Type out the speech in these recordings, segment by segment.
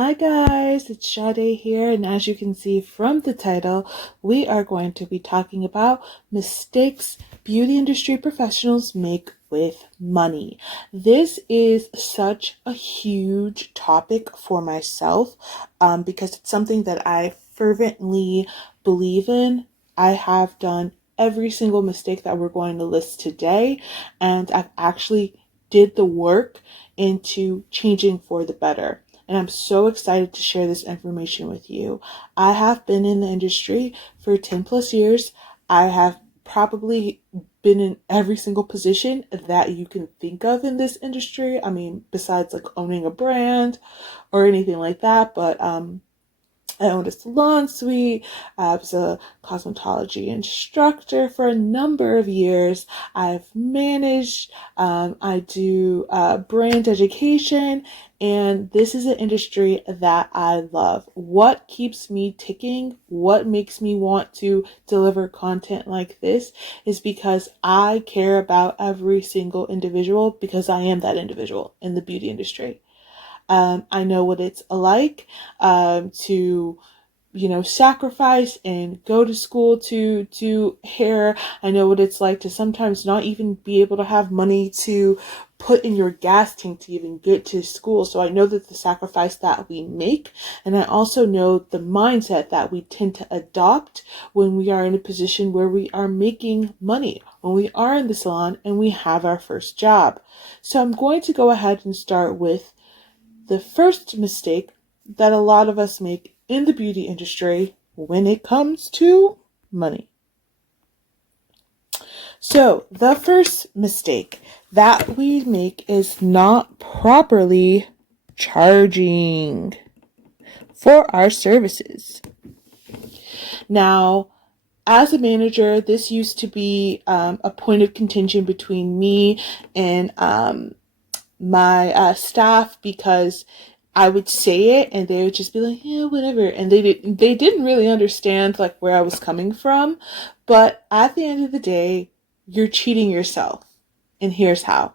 Hi guys, it's Sade here, and as you can see from the title, we are going to be talking about mistakes beauty industry professionals make with money. This is such a huge topic for myself because it's something that I fervently believe in. I have done every single mistake that we're going to list today, and I've actually did the work into changing for the better. And I'm so excited to share this information with you. I have been in the industry for 10 plus years. I have probably been in every single position that you can think of in this industry. I mean, besides like owning a brand or anything like that, but I owned a salon suite. I was a cosmetology instructor for a number of years. I've managed, I do brand education, and this is an industry that I love. What keeps me ticking, what makes me want to deliver content like this is because I care about every single individual because I am that individual in the beauty industry. I know what it's like to sacrifice and go to school to do hair. I know what it's like to sometimes not even be able to have money to put in your gas tank to even get to school. So I know that the sacrifice that we make, and I also know the mindset that we tend to adopt when we are in a position where we are making money, when we are in the salon and we have our first job. So I'm going to go ahead and start with the first mistake that a lot of us make in the beauty industry when it comes to money. So, the first mistake that we make is not properly charging for our services. Now, as a manager, this used to be a point of contention between me and my staff because I would say it and they would just be like, yeah, whatever. And they didn't really understand like where I was coming from. But at the end of the day, you're cheating yourself. And here's how.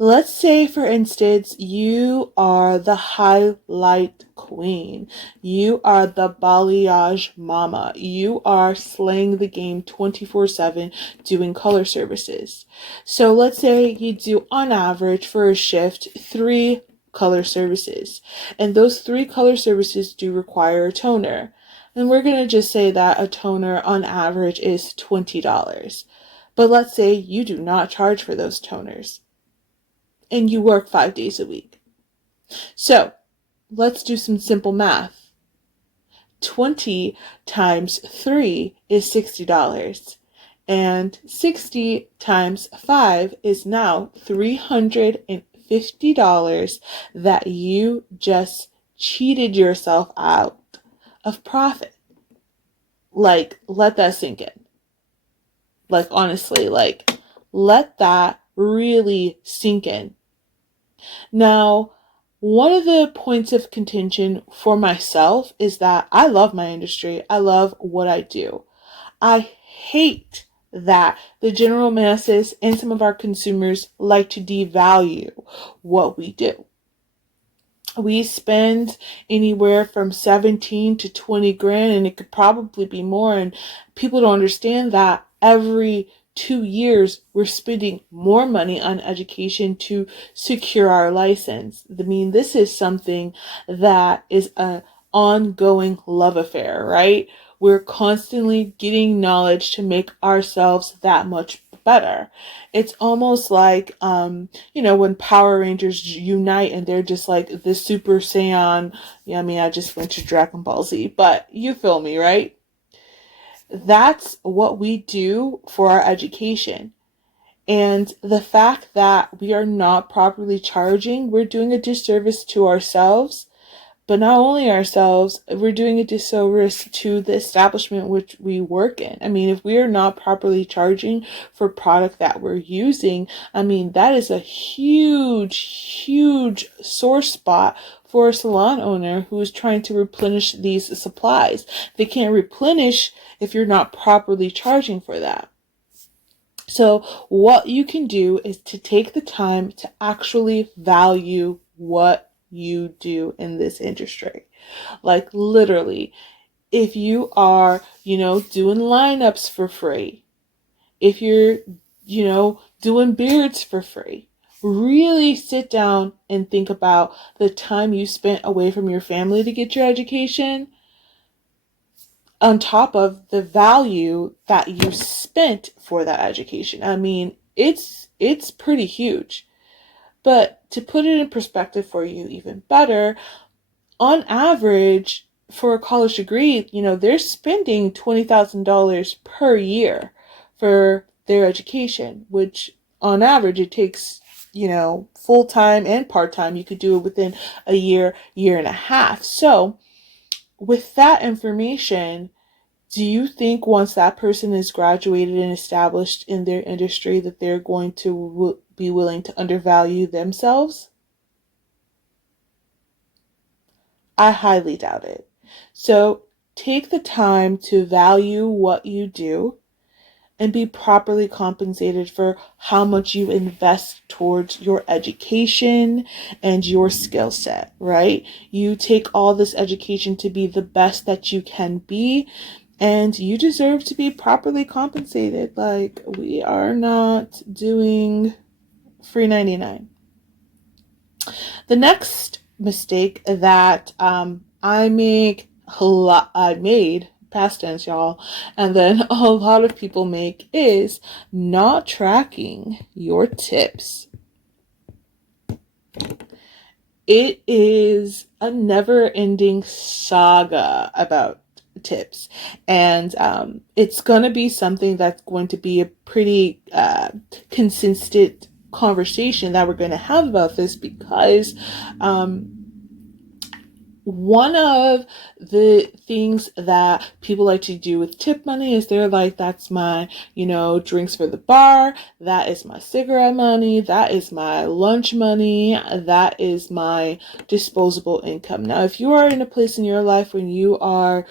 Let's say, for instance, you are the highlight queen. You are the balayage mama. You are slaying the game 24/7 doing color services. So let's say you do on average for a shift 3 color services. And those 3 color services do require a toner. And we're going to just say that a toner on average is $20. But let's say you do not charge for those toners and you work 5 days a week. So let's do some simple math. 20 times 3 is $60. And 60 times 5 is now $350 that you just cheated yourself out of profit. Like, let that sink in. Like, honestly, like, let that really sink in. Now, one of the points of contention for myself is that I love my industry. I love what I do. I hate that the general masses and some of our consumers like to devalue what we do. We spend anywhere from 17 to 20 grand, and it could probably be more. And people don't understand that every 2 years we're spending more money on education to secure our license. I mean, this is something that is an ongoing love affair, right? We're constantly getting knowledge to make ourselves that much better. It's almost like, when Power Rangers unite and they're just like the Super Saiyan. Yeah, I mean, I just went to Dragon Ball Z, but you feel me, right? That's what we do for our education. And the fact that we are not properly charging, we're doing a disservice to ourselves, but not only ourselves, we're doing a disservice to the establishment which we work in. I mean, if we are not properly charging for product that we're using, I mean, that is a huge, huge sore spot for a salon owner who is trying to replenish these supplies. They can't replenish if you're not properly charging for that. So what you can do is to take the time to actually value what you do in this industry. Like literally, if you are, doing lineups for free, if you're, doing beards for free, really sit down and think about the time you spent away from your family to get your education on top of the value that you spent for that education. I mean, it's pretty huge. But to put it in perspective for you even better, on average, for a college degree, they're spending $20,000 per year for their education, which on average it takes, full time and part time. You could do it within a year, year and a half. So, with that information, do you think once that person is graduated and established in their industry that they're going to be willing to undervalue themselves? I highly doubt it. So take the time to value what you do and be properly compensated for how much you invest towards your education and your skill set, right? You take all this education to be the best that you can be, and you deserve to be properly compensated. Like, we are not doing free 99. The next mistake that I made, past tense, y'all, and then a lot of people make is not tracking your tips. It is a never-ending saga about tips, and it's going to be something that's going to be a pretty consistent conversation that we're going to have about this, because one of the things that people like to do with tip money is they're like, that's my, drinks for the bar, that is my cigarette money, that is my lunch money, that is my disposable income. Now, if you are in a place in your life when you are,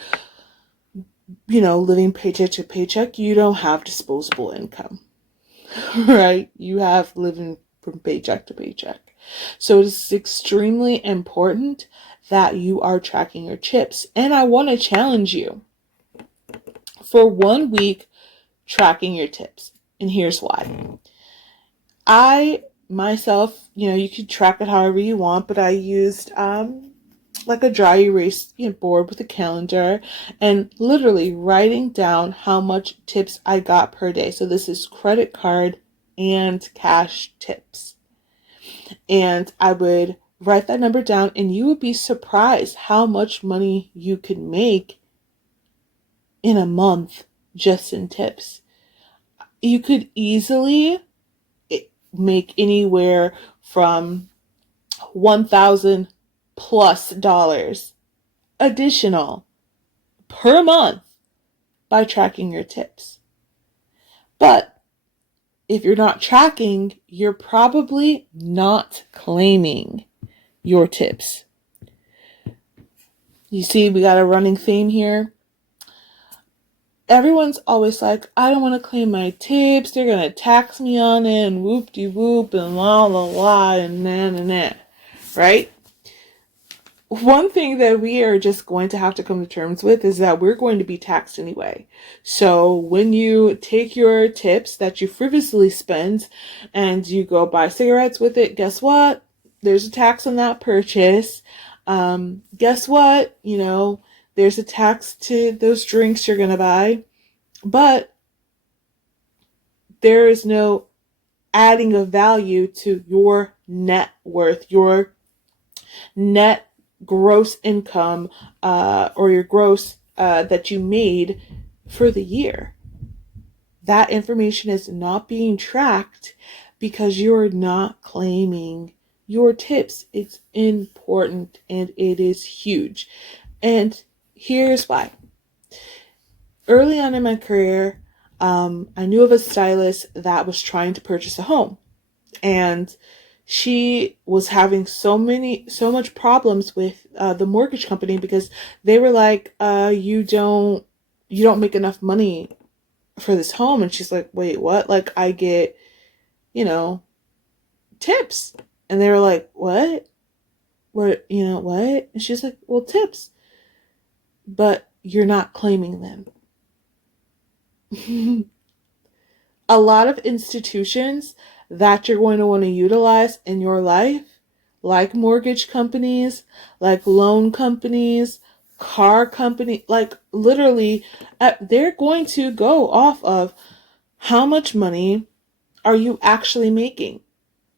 living paycheck to paycheck, you don't have disposable income, right? You have living from paycheck to paycheck. So it's extremely important that you are tracking your tips. And I want to challenge you for 1 week tracking your tips. And here's why. I myself, you could track it however you want, but I used like a dry erase board with a calendar and literally writing down how much tips I got per day. So this is credit card and cash tips. And I would write that number down, and you would be surprised how much money you could make in a month just in tips. You could easily make anywhere from $1,000 plus additional per month by tracking your tips. But if you're not tracking, you're probably not claiming your tips. You see, we got a running theme here. Everyone's always like, I don't want to claim my tips, they're going to tax me on it, and whoop-de-whoop, and la-la-la, and na-na-na, right? One thing that we are just going to have to come to terms with is that we're going to be taxed anyway. So when you take your tips that you frivolously spend and you go buy cigarettes with it, guess what? There's a tax on that purchase. Guess what? There's a tax to those drinks you're going to buy. But there is no adding of value to your net worth, your net gross income, or your gross that you made for the year. That information is not being tracked because you're not claiming your tips. It's important and it is huge. And here's why. Early on in my career, I knew of a stylist that was trying to purchase a home, and she was having so much problems with the mortgage company because they were like, you don't make enough money for this home. And she's like, wait, what? Like, I get, tips. And they were like, what? What, what? And she's like, well, tips, but you're not claiming them. A lot of institutions that you're going to want to utilize in your life, like mortgage companies, like loan companies, car company, like literally, they're going to go off of how much money are you actually making.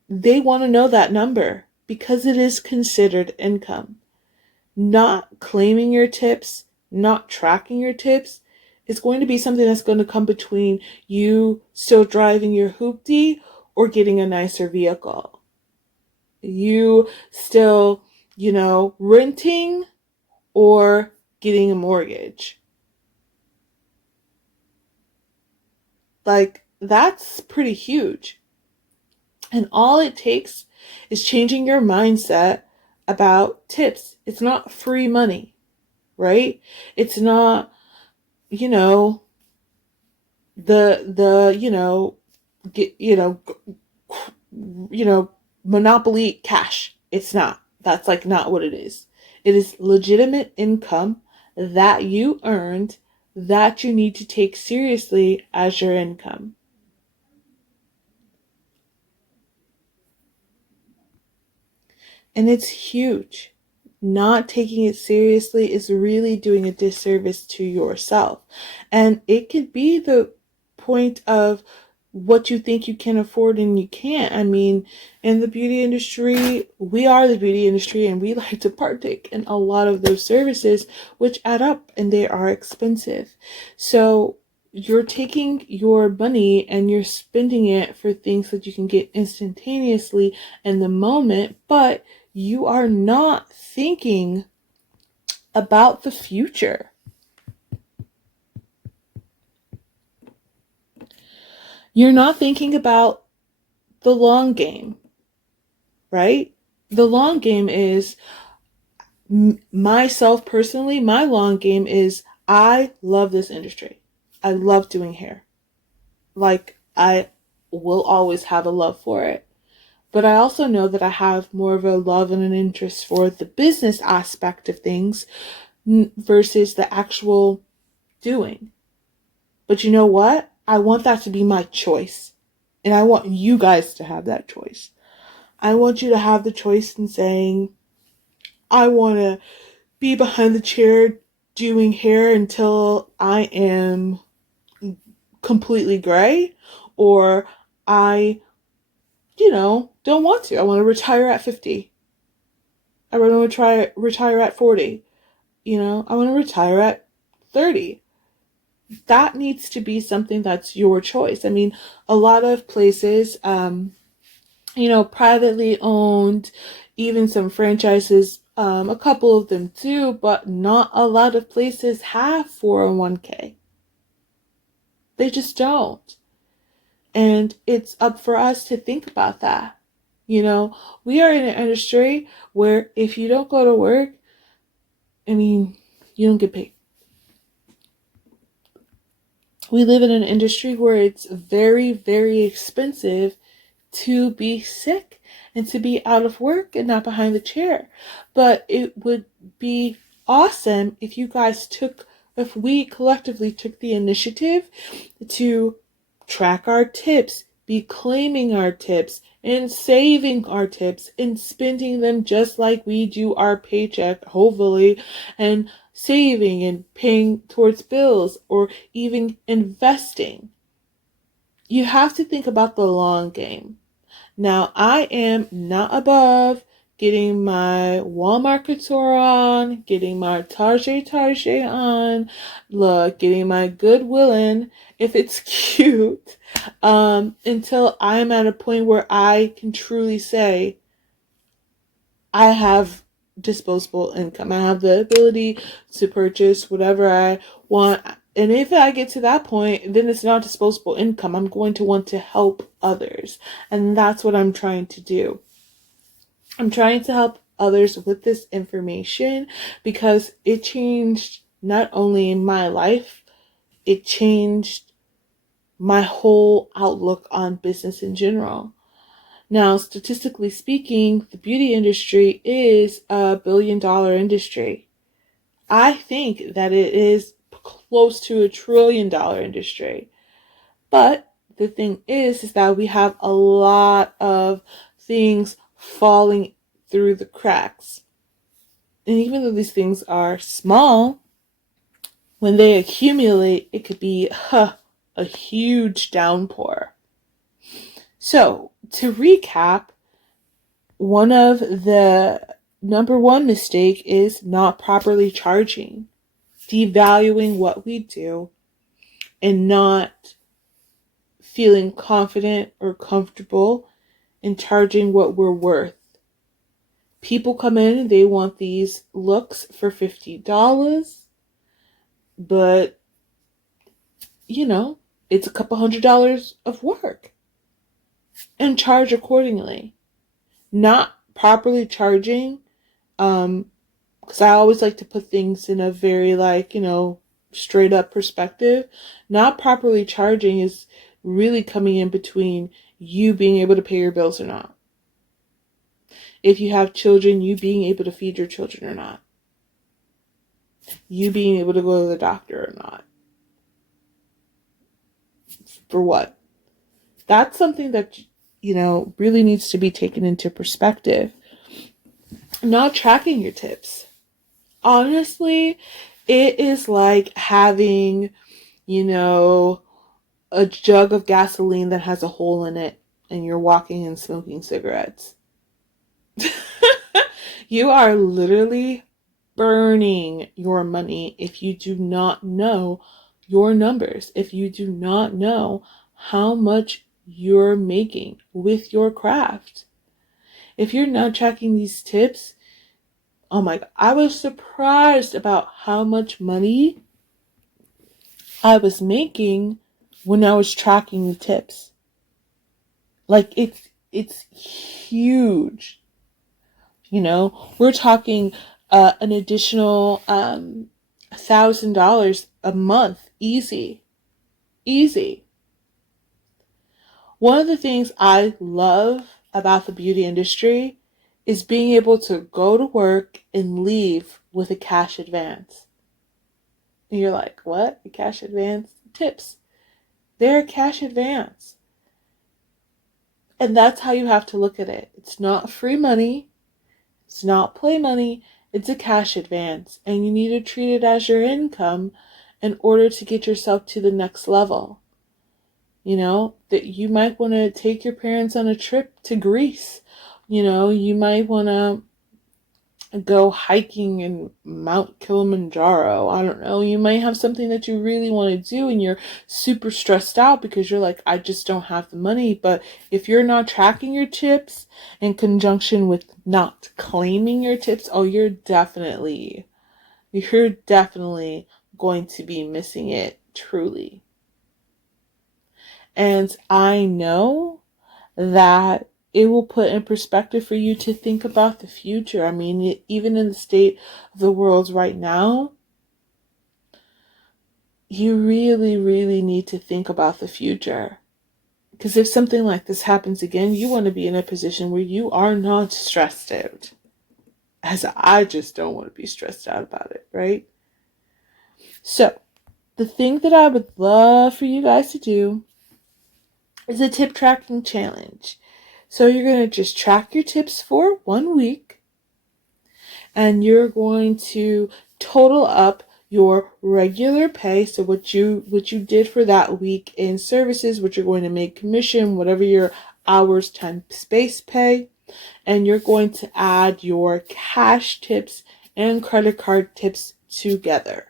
They want to know that number because it is considered income. Not claiming your tips, not tracking your tips, is going to be something that's going to come between you still driving your hoopty or getting a nicer vehicle. You still, renting or getting a mortgage. Like, that's pretty huge. And all it takes is changing your mindset about tips. It's not free money, right? It's not, you know, the get monopoly cash. It's not. That's like not what it is. It is legitimate income that you earned that you need to take seriously as your income. And it's huge. Not taking it seriously is really doing a disservice to yourself. And it could be the point of what you think you can afford and you can't. I mean, in the beauty industry, we are the beauty industry and we like to partake in a lot of those services, which add up and they are expensive. So you're taking your money and you're spending it for things that you can get instantaneously in the moment, but you are not thinking about the future. You're not thinking about the long game, right? The long game is myself personally, my long game is I love this industry. I love doing hair. Like, I will always have a love for it. But I also know that I have more of a love and an interest for the business aspect of things versus the actual doing. But you know what? I want that to be my choice. And I want you guys to have that choice. I want you to have the choice in saying, I want to be behind the chair doing hair until I am completely gray, or I, don't want to. I want to retire at 50. I want to retire at 40. I want to retire at 30. That needs to be something that's your choice. I mean, a lot of places, privately owned, even some franchises, a couple of them do, but not a lot of places have 401k. They just don't. And it's up for us to think about that. We are in an industry where if you don't go to work, I mean, you don't get paid. We live in an industry where it's very, very expensive to be sick and to be out of work and not behind the chair. But it would be awesome if we collectively took the initiative to track our tips, be claiming our tips, and saving our tips and spending them just like we do our paycheck, hopefully, and saving and paying towards bills or even investing. You have to think about the long game. Now, I am not above getting my Walmart Couture on, getting my Target on, look, getting my Goodwillin, if it's cute, until I'm at a point where I can truly say, I have disposable income. I have the ability to purchase whatever I want. And if I get to that point, then it's not disposable income. I'm going to want to help others. And that's what I'm trying to do. I'm trying to help others with this information because it changed not only my life, it changed my whole outlook on business in general. Now, statistically speaking, the beauty industry is a $1 billion industry. I think that it is close to a $1 trillion industry. But the thing is that we have a lot of things falling through the cracks. And even though these things are small, when they accumulate, it could be a huge downpour. So, to recap, one of the number one mistake is not properly charging, devaluing what we do, and not feeling confident or comfortable in charging what we're worth. People come in and they want these looks for $50, but it's a couple $100 of work, and charge accordingly. Not properly charging, because I always like to put things in a very straight up perspective. Not properly charging is really coming in between you being able to pay your bills or not. If you have children, you being able to feed your children or not. You being able to go to the doctor or not. For what? That's something that, really needs to be taken into perspective. Not tracking your tips. Honestly, it is like having, a jug of gasoline that has a hole in it and you're walking and smoking cigarettes. You are literally burning your money if you do not know your numbers, if you do not know how much you're making with your craft. If you're not tracking these tips, oh my God, I was surprised about how much money I was making when I was tracking the tips. Like it's huge. We're talking an additional $1,000 a month, easy. One of the things I love about the beauty industry is being able to go to work and leave with a cash advance. And you're like, what? A cash advance? Tips. They're a cash advance. And that's how you have to look at it. It's not free money. It's not play money. It's a cash advance. And you need to treat it as your income in order to get yourself to the next level. That you might want to take your parents on a trip to Greece. You might want to go hiking in Mount Kilimanjaro. I don't know. You might have something that you really want to do and you're super stressed out because you're like, I just don't have the money. But if you're not tracking your tips in conjunction with not claiming your tips, you're definitely going to be missing it, truly. And I know that it will put in perspective for you to think about the future. I mean, even in the state of the world right now, you really, really need to think about the future. Because if something like this happens again, you want to be in a position where you are not stressed out. As I just don't want to be stressed out about it, right? So, the thing that I would love for you guys to do is a tip tracking challenge. So you're going to just track your tips for 1 week and you're going to total up your regular pay. So what you did for that week in services, what you're going to make commission, whatever your hours, time, space pay, and you're going to add your cash tips and credit card tips together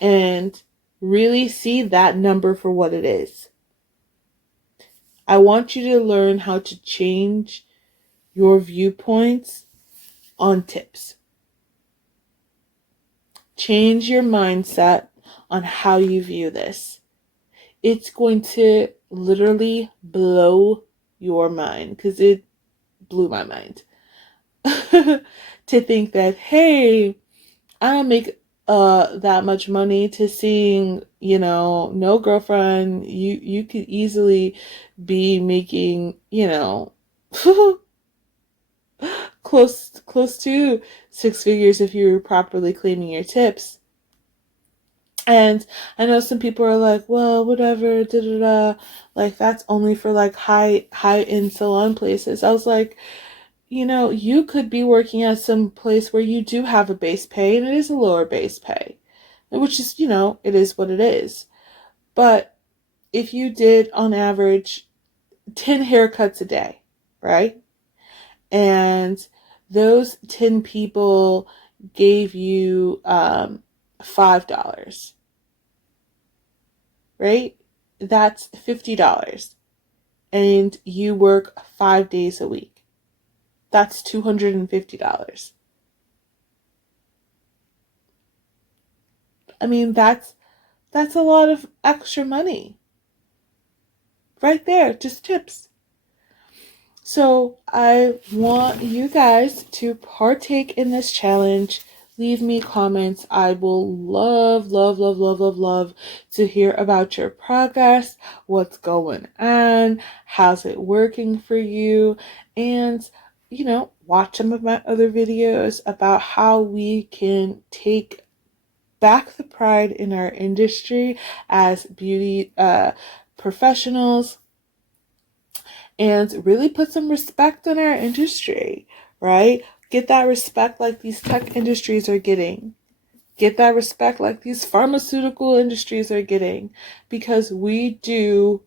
and really see that number for what it is. I want you to learn how to change your viewpoints on tips. Change your mindset on how you view this. It's going to literally blow your mind, because it blew my mind to think that, hey, I don't make that much money to seeing, no girlfriend. You could easily be making, close to six figures if you were properly claiming your tips. And I know some people are like, well, whatever, da da da, like that's only for like high end salon places. I was like, you could be working at some place where you do have a base pay and it is a lower base pay, which is, it is what it is. But if you did on average 10 haircuts a day, right? And those 10 people gave you $5, right? That's $50. And you work 5 days a week. That's $250. I mean, that's a lot of extra money. Right there, just tips. So I want you guys to partake in this challenge. Leave me comments. I will love, love, love, love, love, love to hear about your progress, what's going on, how's it working for you, and, watch some of my other videos about how we can take back the pride in our industry as beauty professionals and really put some respect in our industry, right? Get that respect like these tech industries are getting. Get that respect like these pharmaceutical industries are getting, because we do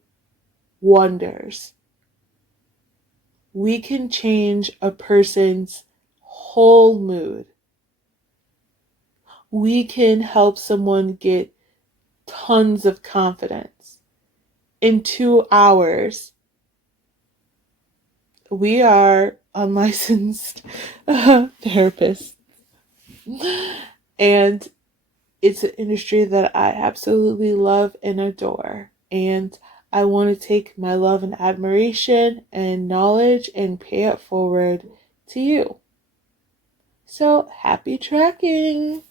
wonders. We can change a person's whole mood. We can help someone get tons of confidence. In 2 hours, we are unlicensed therapists. And it's an industry that I absolutely love and adore. And I want to take my love and admiration and knowledge and pay it forward to you. So happy tracking!